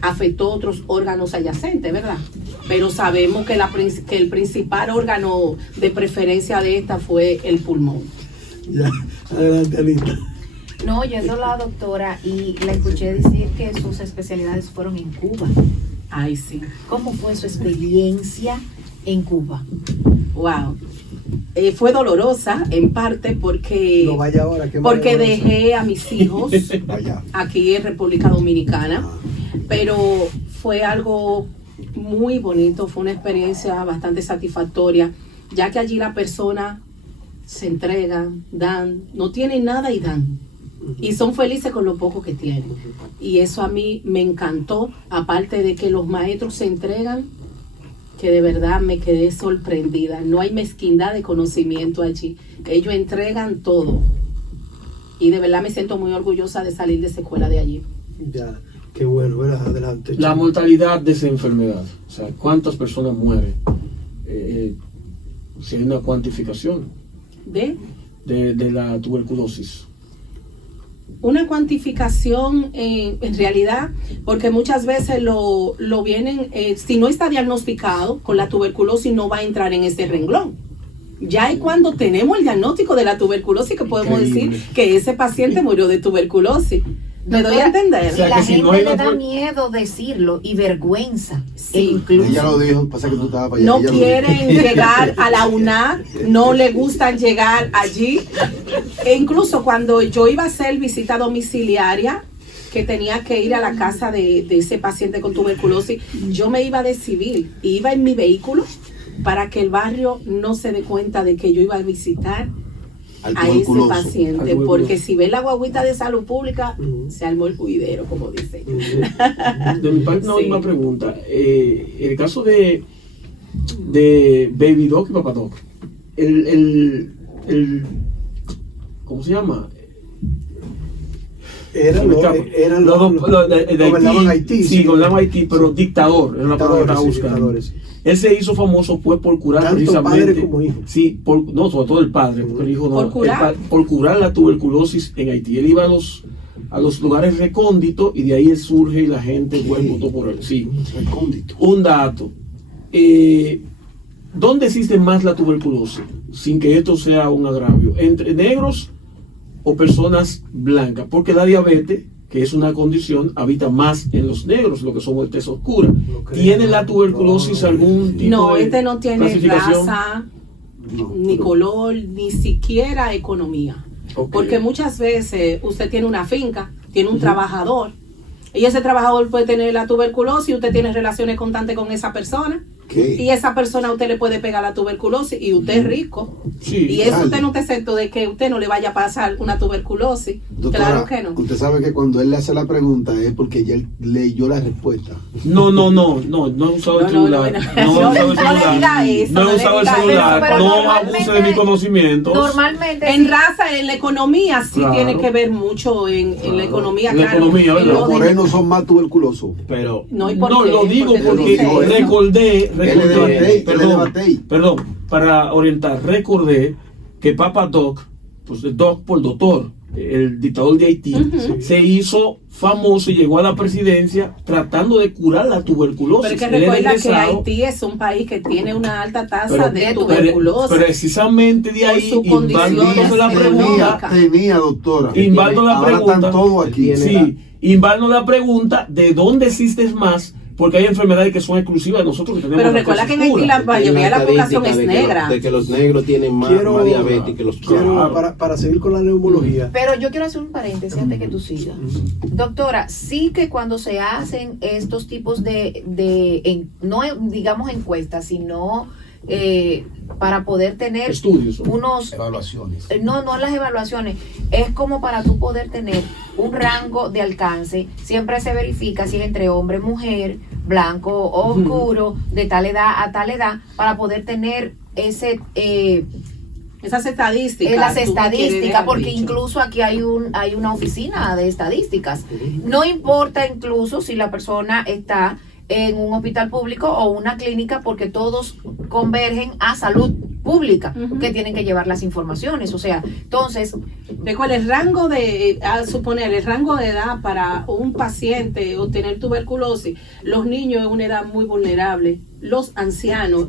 afectó otros órganos adyacentes, ¿verdad? Pero sabemos que el principal órgano de preferencia de esta fue el pulmón. Ya, adelante, Anita. No, oyendo a la doctora y la escuché decir que sus especialidades fueron en Cuba. Ay, sí. ¿Cómo fue su experiencia en Cuba? Wow. Fue dolorosa en parte porque, no vaya ahora, porque dejé a mis hijos aquí en República Dominicana, pero fue algo muy bonito, fue una experiencia bastante satisfactoria, ya que allí la persona se entrega, dan, no tienen nada y dan. Y son felices con lo poco que tienen. Y eso a mí me encantó, aparte de que los maestros se entregan, que de verdad me quedé sorprendida. No hay mezquindad de conocimiento allí. Ellos entregan todo. Y de verdad me siento muy orgullosa de salir de esa escuela de allí. Ya, qué bueno, ¿verdad? Adelante. La mortalidad de esa enfermedad, o sea, ¿cuántas personas mueren? Si hay una cuantificación de la tuberculosis. Una cuantificación en realidad, porque muchas veces lo vienen, si no está diagnosticado con la tuberculosis, no va a entrar en ese renglón. Ya es cuando tenemos el diagnóstico de la tuberculosis que podemos decir que ese paciente murió de tuberculosis. ¿Me doy a entender? Y la gente le da miedo decirlo y vergüenza. Sí. Incluso. Ella lo dijo, pasa que tú estabas para allá. No quieren llegar a la UNAD, no le gustan llegar allí. E incluso cuando yo iba a hacer visita domiciliaria, que tenía que ir a la casa de ese paciente con tuberculosis, yo me iba de civil, iba en mi vehículo para que el barrio no se dé cuenta de que yo iba a visitar al a ese tuberculoso. paciente, porque si ve la guaguita de salud pública, se armó el juidero, como dicen. De mi parte, una Sí. última pregunta. El caso de Baby Doc y Papa Doc, ¿cómo se llama? Eran de gobernaban Haití. Sí, gobernaban Haití, pero dictador, es la palabra que estaba Dictadores, sí, buscando. dictadores. Él se hizo famoso pues por curar Tanto precisamente. padre como hijo. Sí, no, sobre todo el padre, porque el hijo no. ¿Por curar? Por curar la tuberculosis en Haití. Él iba a los lugares recónditos y de ahí él surge y la gente votó por él. Sí. Recóndito. Un dato. ¿Dónde existe más la tuberculosis? Sin que esto sea un agravio. ¿Entre negros o personas blancas? Porque la diabetes, que es una condición, habita más en los negros, lo que somos de tez oscura. ¿Tiene la tuberculosis algún tipo No, de no tiene clasificación? raza, ni color, ni siquiera economía. Ok. Porque muchas veces usted tiene una finca, tiene un trabajador, y ese trabajador puede tener la tuberculosis y usted tiene relaciones constantes con esa persona. ¿Qué? Y esa persona a usted le puede pegar la tuberculosis y usted es rico. Sí, Y eso dale. usted no está exento de que usted no le vaya a pasar una tuberculosis. Doctora, Claro que no. usted sabe que cuando él le hace la pregunta es porque ya él leyó la respuesta. No he usado el celular. No le diga eso, No he no le usado el diga celular. eso, pero No normalmente- abuse de mis conocimientos. Normalmente En sí. raza, en la economía, sí Claro. tiene que ver mucho en la economía. En la claro. economía, En ¿verdad? lo Los de- morenos son más tuberculosos. Pero No, ¿y por No, qué? lo digo Porque porque dice eso. recordé, Perdón. para orientar, recordé que Papa Doc, pues de Doc por doctor, el dictador de Haití, se hizo famoso y llegó a la presidencia tratando de curar la tuberculosis. Pero es que Él era recuerda que egresado, Haití es un país que tiene una alta tasa pero- de tuberculosis. precisamente de Por ahí, su condición inválido la pregunta, Tenía, doctora. inválido la Ahora pregunta, están todos aquí. sí, inválido la pregunta de dónde existes más, porque hay enfermedades que son exclusivas de nosotros que tenemos. Pero la recuerda tez que en Haití oscura. la mayoría de la población es negra. De que los negros tienen más diabetes que los Quiero, para seguir con la neumología. Pero yo quiero hacer un paréntesis antes que tú sigas. Doctora, sí que cuando se hacen estos tipos no digamos encuestas, sino para poder tener Estudios. unos Evaluaciones. no las evaluaciones, es como para tú poder tener un rango de alcance. Siempre se verifica si es entre hombre, mujer, blanco o oscuro, de tal edad a tal edad, para poder tener ese Esas estadísticas. las tú me quieres estadísticas, dejar porque dicho. incluso aquí hay una oficina de estadísticas. No importa incluso si la persona está en un hospital público o una clínica, porque todos convergen a salud pública, que tienen que llevar las informaciones. O sea, entonces, Recuerda, el rango el rango de edad para un paciente obtener tuberculosis, los niños es una edad muy vulnerable, los ancianos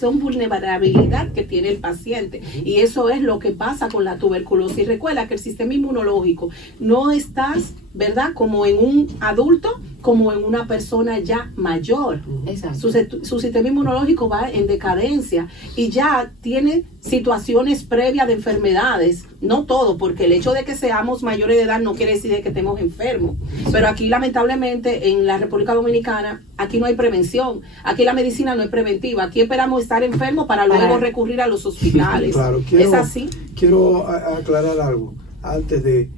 son vulnerabilidad que tiene el paciente, y eso es lo que pasa con la tuberculosis. Recuerda que el sistema inmunológico no estás, ¿verdad?, como en un adulto, como en una persona ya mayor. exacto. Su sistema inmunológico va en decadencia y ya tiene situaciones previas de enfermedades. No todo, porque el hecho de que seamos mayores de edad no quiere decir de que estemos enfermos. Pero aquí, lamentablemente, en la República Dominicana, aquí no hay prevención. Aquí la medicina no es preventiva. Aquí esperamos estar enfermos para luego recurrir a los hospitales. Claro, ¿Es así? Quiero aclarar algo antes de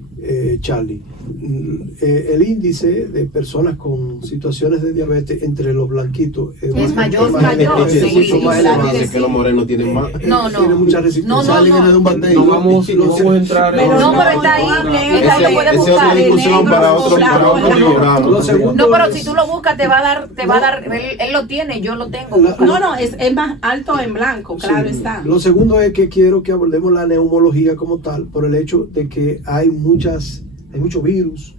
Charlie. El índice de personas con situaciones de diabetes entre los blanquitos Es mayor, es sí, mucho más claro elevado. que Dice que los morenos tienen más. No, no. Tiene mucha resistencia. No, no, Charlie no. viene de un batey. No vamos a entrar Pero en no, pero está ahí, está ahí, lo puedes Esa es buscar. otra discusión para otro Lo programa. segundo No, pero es- si tú lo buscas, te va a dar, él lo tiene, yo lo tengo. No, es más alto en blanco, claro Sí. está. Lo segundo es que quiero que abordemos la neumología como tal, por el hecho de que hay muchos virus,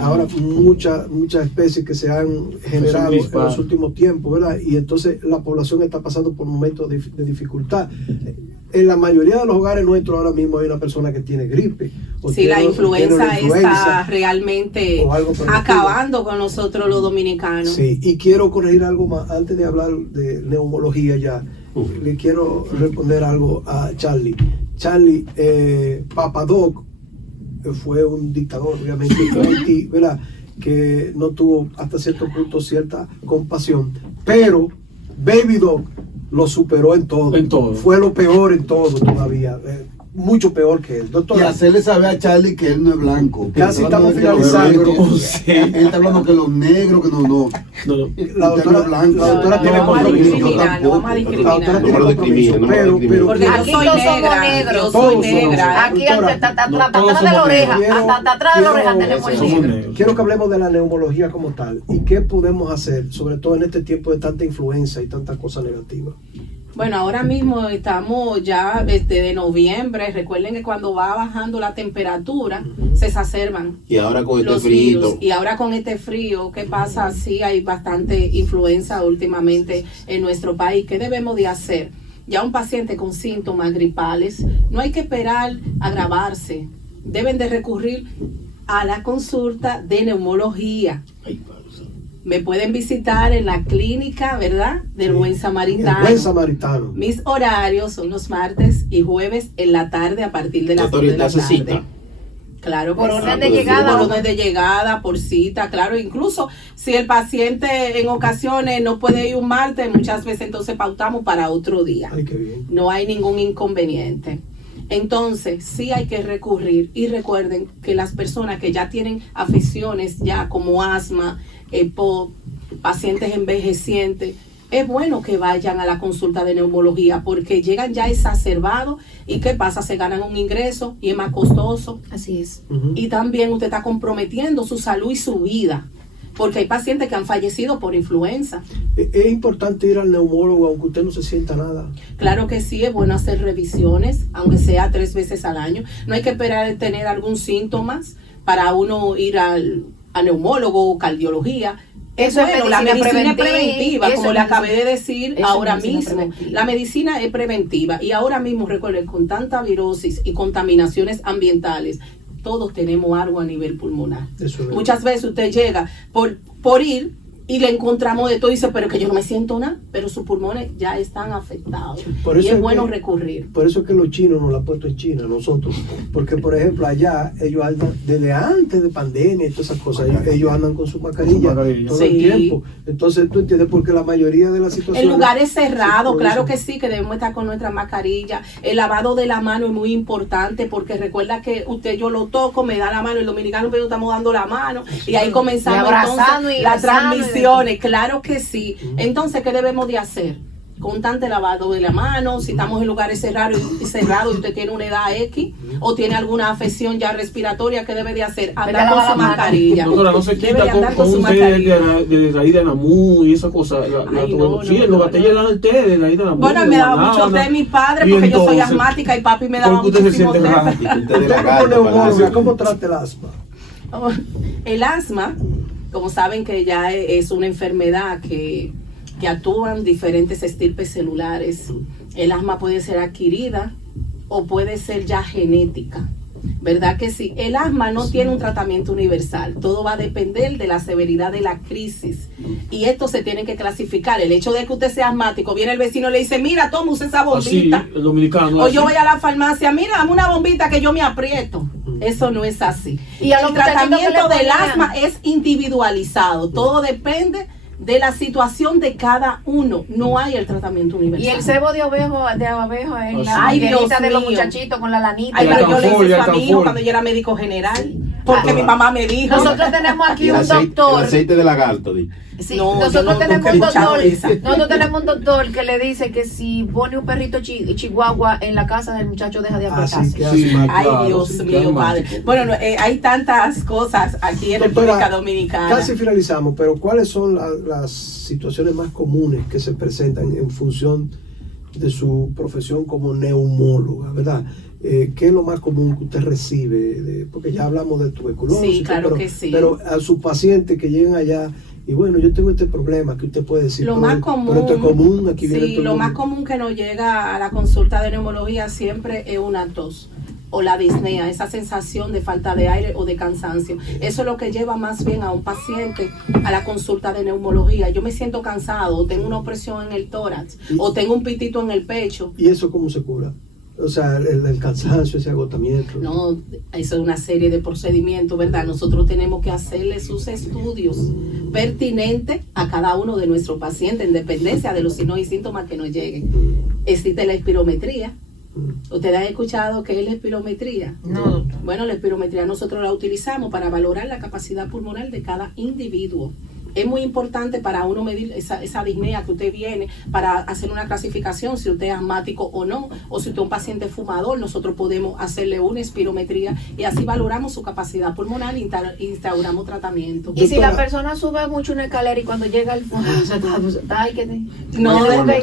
ahora muchas especies que se han generado en dispar. los últimos tiempos, ¿verdad? Y entonces la población está pasando por momentos de dificultad. En la mayoría de los hogares nuestros ahora mismo hay una persona que tiene gripe. o Sí, tiene- la o tiene influenza una está influenza. realmente o algo por el acabando con nosotros los dominicanos. Sí, y quiero corregir algo más antes de hablar de neumología ya. Le quiero responder algo a Charlie. Charlie, Papa Doc fue un dictador, obviamente, en Haití, ¿verdad?, que no tuvo hasta cierto punto cierta compasión, pero Baby Doc lo superó en todo. En todo. Fue lo peor en todo todavía. mucho peor que él. Y Doctor, hacerle saber a Charlie que él no es blanco. que Casi está hablando estamos de que los finalizando. negros- Sí. Él está hablando que los negros, que no. la Usted no doctora, es blanco. la doctora No, tiene no vamos a compromiso. discriminar, no vamos a La discriminar. doctora No tiene me lo compromiso, discrimine, no me lo pero discrimine. Porque yo Aquí soy todos somos negra, negros. yo Todos soy somos negra. Aquí Doctora, hasta no, atrás todos de la somos oreja, negros. hasta atrás de la oreja Quiero- tenemos el somos negro. negros. Quiero que hablemos de la neumología como tal y qué podemos hacer, sobre todo en este tiempo de tanta influenza y tantas cosas negativas. Bueno, ahora mismo estamos ya de noviembre. Recuerden que cuando va bajando la temperatura se exacerban Y ahora con este los frío. virus. Y ahora con este frío, ¿qué pasa? Sí, hay bastante influenza últimamente en nuestro país. ¿Qué debemos de hacer? Ya un paciente con síntomas gripales, no hay que esperar a agravarse. Deben de recurrir a la consulta de neumología. Me pueden visitar en la clínica, ¿verdad? Del Buen Samaritano. El buen samaritano. Mis horarios son los martes y jueves en la tarde a partir de las 2 de la ¿Usted hace tarde. cita? Claro que Por sí. orden de llegada. Por orden de llegada, por cita, claro. Incluso si el paciente en ocasiones no puede ir un martes, muchas veces entonces pautamos para otro día. Ay, qué bien. No hay ningún inconveniente. Entonces, sí hay que recurrir y recuerden que las personas que ya tienen afecciones ya como asma, EPOC, pacientes envejecientes, es bueno que vayan a la consulta de neumología porque llegan ya exacerbados y ¿qué pasa? Se ganan un ingreso y es más costoso Así es. y también usted está comprometiendo su salud y su vida porque hay pacientes que han fallecido por influenza. Es importante ir al neumólogo aunque usted no se sienta nada. Claro que sí, es bueno hacer revisiones, aunque sea 3 veces al año. No hay que esperar a tener algún síntoma para uno ir al neumólogo o cardiología. Es Eso es bueno, la medicina medicina es preventiva, preventiva, eso como es le medicina- acabé de decir eso es ahora medicina mismo. preventiva. La medicina es preventiva y ahora mismo, recuerden, con tanta virosis y contaminaciones ambientales, todos tenemos algo a nivel pulmonar. Eso es verdad. Muchas veces usted llega por ir y le encontramos de todo y dice, pero que yo no me siento nada, pero sus pulmones ya están afectados. Por Y eso es es bueno que- recurrir. Por eso es que los chinos nos la han puesto en China, nosotros. Porque, por ejemplo, allá ellos andan, desde antes de pandemia y todas esas cosas, ellos andan con su mascarilla todo el Sí. tiempo. Entonces, tú entiendes, porque la mayoría de las situaciones... El lugar es cerrado, por claro eso. que sí, que debemos estar con nuestra mascarilla. El lavado de la mano es muy importante porque recuerda que yo lo toco, me da la mano, el dominicano pero estamos dando la mano y ahí comenzamos Y abrazando entonces y las besando y transmisiones, claro que sí. Entonces, ¿qué debemos de hacer? Constante lavado de la mano, si estamos en lugares cerrados y usted tiene una edad X o tiene alguna afección ya respiratoria, ¿qué debe de hacer? Andar Vete a con lavar su la mano. mascarilla. Doctora, no se Debe quita de andar con su un té mascarilla. de raíz de Namú y esa cosa. Ay, no, sí, no, en los no, batallas dan el té de raíz de Namú. Bueno, me daba mucho té mi padre porque yo soy asmática y papi me daba ¿por qué usted se muchísimo siente té. rara? Y que usted de Usted la como gata, neumóloga, para- ¿cómo trata el asma? El asma, como saben que ya es una enfermedad que actúan diferentes estirpes celulares. El asma puede ser adquirida o puede ser ya genética. ¿Verdad que sí? El asma no tiene un tratamiento universal. Todo va a depender de la severidad de la crisis. Y esto se tiene que clasificar. El hecho de que usted sea asmático, viene el vecino y le dice, mira, toma usted esa Así, bombita. el dominicano. O así. yo voy a la farmacia, mira, dame una bombita que yo me aprieto. Eso no es así. Y a los El muchachitos que tratamiento le del ponían- asma es individualizado. Todo depende de la situación de cada uno. No hay el tratamiento universal. Y el cebo de abejo en la Ay, manguerita Dios de los mío. muchachitos con la lanita. Ay, El pero yo le hice alcanfor, eso el a mi hijo alcanfor. cuando yo era médico general. Porque Ah. mi mamá me dijo. Nosotros tenemos Y aquí el un aceite, doctor. el aceite de lagarto, di. Sí, No, yo nosotros no- tenemos nunca he un escuchado doctor, esa. nosotros tenemos un doctor que le dice que si pone un perrito chihuahua en la casa del muchacho deja de Así apretarse. que Sí, asma. Ay, claro, Dios sí, mío, qué padre. asmático. Bueno, no, hay tantas cosas aquí en Doctora, República Dominicana. Casi finalizamos, pero ¿cuáles son las situaciones más comunes que se presentan en función de su profesión como neumóloga, verdad? ¿Qué es lo más común que usted recibe? Porque ya hablamos de tuberculosis, Sí, claro pero, que sí. pero a sus pacientes que llegan allá y bueno, yo tengo este problema que usted puede decir. Lo pero- más común, pero esto es común, aquí viene sí, todo el lo más mundo. común que nos llega a la consulta de neumología siempre es una tos o la disnea, esa sensación de falta de aire o de cansancio. Eso es lo que lleva más bien a un paciente a la consulta de neumología. Yo me siento cansado, o tengo una opresión en el tórax, o tengo un pitito en el pecho. ¿Y eso cómo se cura? O sea, el cansancio, ese agotamiento. No, eso es una serie de procedimientos, ¿verdad? Nosotros tenemos que hacerle sus estudios pertinentes a cada uno de nuestros pacientes, en dependencia de los signos y síntomas que nos lleguen. Existe la espirometría, ¿Ustedes han escuchado qué es la espirometría? No, doctor. Bueno, la espirometría nosotros la utilizamos para valorar la capacidad pulmonar de cada individuo. Es muy importante para uno medir esa disnea que usted viene, para hacer una clasificación, si usted es asmático o no, o si usted es un paciente fumador, nosotros podemos hacerle una espirometría y así valoramos su capacidad pulmonar e instauramos tratamiento. Y si la persona sube mucho una escalera y cuando llega al fondo,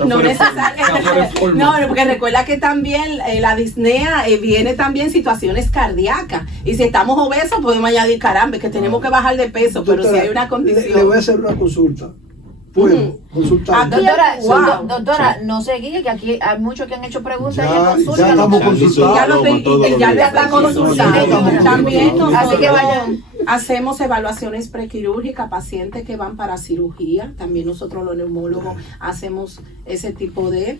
no necesariamente. No, porque recuerda que también la disnea viene también situaciones cardíacas. Y si estamos obesos, podemos añadir, caramba, que tenemos que bajar de peso, pero si hay una condición. Le voy a hacer una consulta. ¿Puedo consultar? Doctora, no se guíe, que aquí hay muchos que han hecho preguntas y Ya consulta. estamos consultando. Ya le está consultando. También Así que vayan. hacemos evaluaciones prequirúrgicas, pacientes que van para cirugía. También nosotros los neumólogos hacemos ese tipo de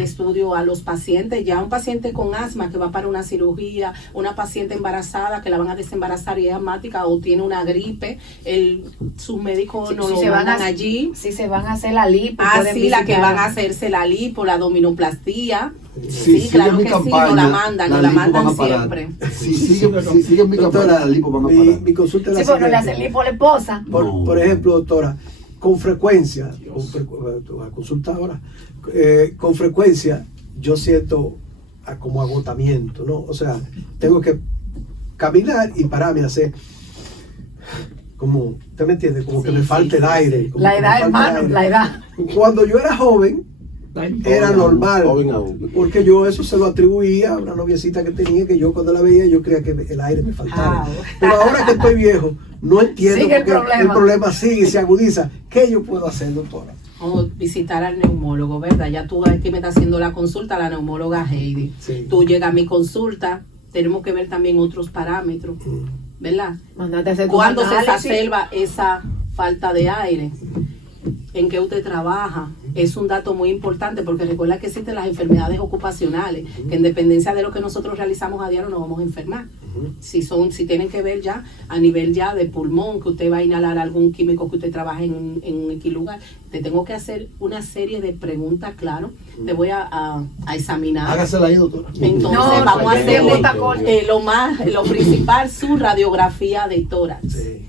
estudio a los pacientes. Ya un paciente con asma que va para una cirugía, una paciente embarazada que la van a desembarazar y es asmática o tiene una gripe, sus médicos no lo mandan allí. Si se van a hacer la lipo, sí, la que van a hacerse la lipo, la abdominoplastia. Sí, Sí, claro que sí, nos la mandan siempre. Si siguen mi campaña, la lipo van a parar. Mi consulta es la Sí, bueno, le siguiente. hacen lipo a la esposa. Por ejemplo, doctora, con frecuencia, la consulta ahora, con frecuencia yo siento como agotamiento, ¿no? O sea, tengo que caminar y pararme a hacer como, ¿usted me entiende? Como que me falta el aire. Como La que me edad, falta hermano, el aire. la edad. Cuando yo era joven, era normal, Joven aún. porque yo eso se lo atribuía a una noviecita que tenía, que yo cuando la veía yo creía que el aire me faltaba. Pero ahora que estoy viejo, no entiendo Sigue el por qué problema. el problema sigue y se agudiza. ¿Qué yo puedo hacer, doctora? O visitar al neumólogo, ¿verdad? Ya tú aquí me estás haciendo la consulta, la neumóloga Heidi. Sí. Tú llegas a mi consulta, tenemos que ver también otros parámetros, ¿verdad? Mandate a hacer tu ¿Cuándo se análisis. exacerba esa falta de aire? ¿En qué usted trabaja? Es un dato muy importante porque recuerda que existen las enfermedades ocupacionales, que en dependencia de lo que nosotros realizamos a diario nos vamos a enfermar. Si tienen que ver ya a nivel ya de pulmón, que usted va a inhalar algún químico que usted trabaja en X lugar, te tengo que hacer una serie de preguntas, claro, te voy a examinar. Hágasela ahí, doctora. Entonces No, vamos a hacer corta. lo principal, su radiografía de tórax. Sí.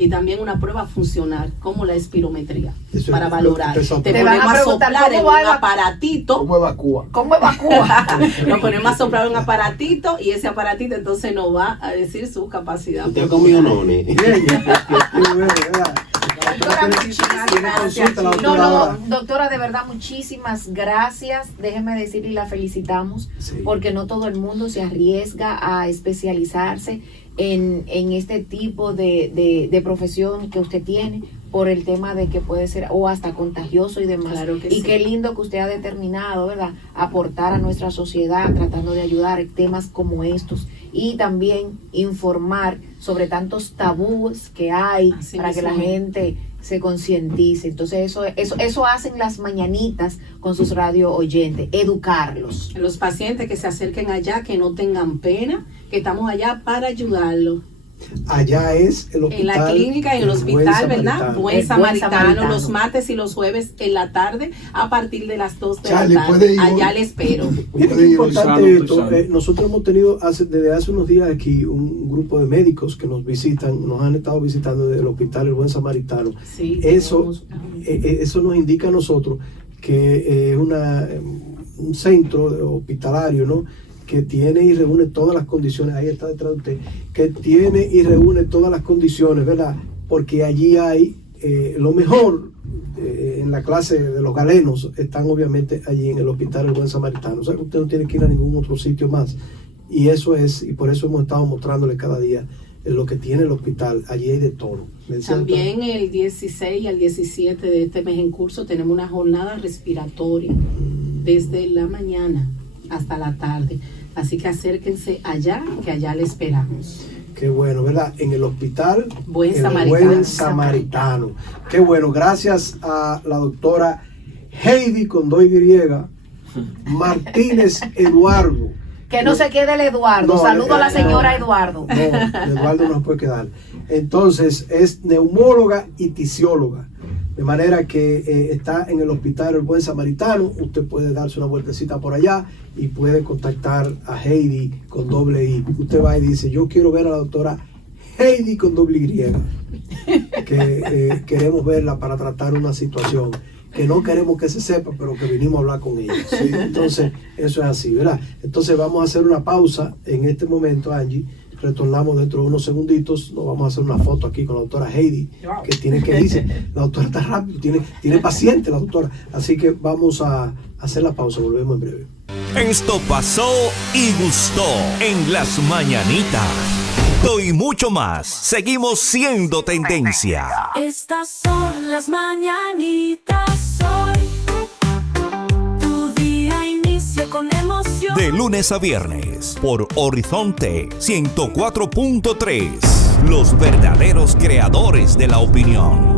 Y también una prueba funcional, como la espirometría, Eso para es valorar. lo que Te te van a ponemos a preguntar soplar en cómo va un la- aparatito. ¿Cómo evacúa? ¿Cómo evacúa? Nos ponemos a soplar en un aparatito y ese aparatito entonces nos va a decir su capacidad. ¿Usted ha comido nones? Bien, qué bueno, ¿verdad? Doctora, Tiene consulta la No, doctora ahora. doctora, de verdad, muchísimas gracias. Déjeme decirle y la felicitamos, Sí. porque no todo el mundo se arriesga a especializarse en este tipo de profesión que usted tiene, por el tema de que puede ser o hasta contagioso y demás. Claro que y sí. qué lindo que usted ha determinado, ¿verdad?, aportar a nuestra sociedad tratando de ayudar en temas como estos y también informar sobre tantos tabúes que hay Así para que la mismo. gente se concientice. Entonces eso hacen las mañanitas con sus radio oyentes, educarlos. Los pacientes que se acerquen allá, que no tengan pena, que estamos allá para ayudarlos. Allá es el hospital. En la clínica, en el El hospital, Buen ¿verdad? Samaritano. Buen El Buen Samaritano, Samaritano. los martes y los jueves en la tarde, a partir de las 2 de Charlie, la tarde. ¿puede ir Allá hoy? le espero. Mira Puede qué ir importante sano, esto. sano. Nosotros hemos tenido desde hace unos días aquí un grupo de médicos que nos visitan, nos han estado visitando desde el hospital El Buen Samaritano. Sí, Eso, tenemos- eso nos indica a nosotros que es un centro hospitalario, ¿no?, que tiene y reúne todas las condiciones, ahí está detrás de usted, que tiene y reúne todas las condiciones, ¿verdad? Porque allí hay lo mejor en la clase de los galenos, están obviamente allí en el hospital El Buen Samaritano. O sea que usted no tiene que ir a ningún otro sitio más. Y eso es, y por eso hemos estado mostrándole cada día lo que tiene el hospital. Allí hay de todo. ¿Me decía, doctora? También el 16 y el 17 de este mes en curso tenemos una jornada respiratoria desde la mañana hasta la tarde. Así que acérquense allá, que allá le esperamos. Qué bueno, ¿verdad? En el hospital Buen El Samaritano. Buen Samaritano. Qué bueno, gracias a la doctora Heidi con 2Y Martínez Eduardo. Que no se quede el Eduardo. No, Saludo a la no. señora Eduardo. No, Eduardo no nos puede quedar. Entonces, es neumóloga y tisióloga. De manera que está en el Hospital El Buen Samaritano. Usted puede darse una vueltecita por allá y puede contactar a Heidi con doble I. Usted va y dice, yo quiero ver a la doctora Heidi con doble Y, que queremos verla para tratar una situación que no queremos que se sepa, pero que vinimos a hablar con ella. ¿Sí? Entonces, eso es así, ¿verdad? Entonces vamos a hacer una pausa en este momento, Angie. Retornamos dentro de unos segunditos. Nos vamos a hacer una foto aquí con la doctora Heidi, que tiene que irse. La doctora está rápido, tiene paciente la doctora. Así que vamos a hacer la pausa. Volvemos en breve. Esto pasó y gustó en las mañanitas. Y mucho más. Seguimos siendo tendencia. Estas son las mañanitas hoy. Tu día inicia con emoción. De lunes a viernes por Horizonte 104.3. Los verdaderos creadores de la opinión.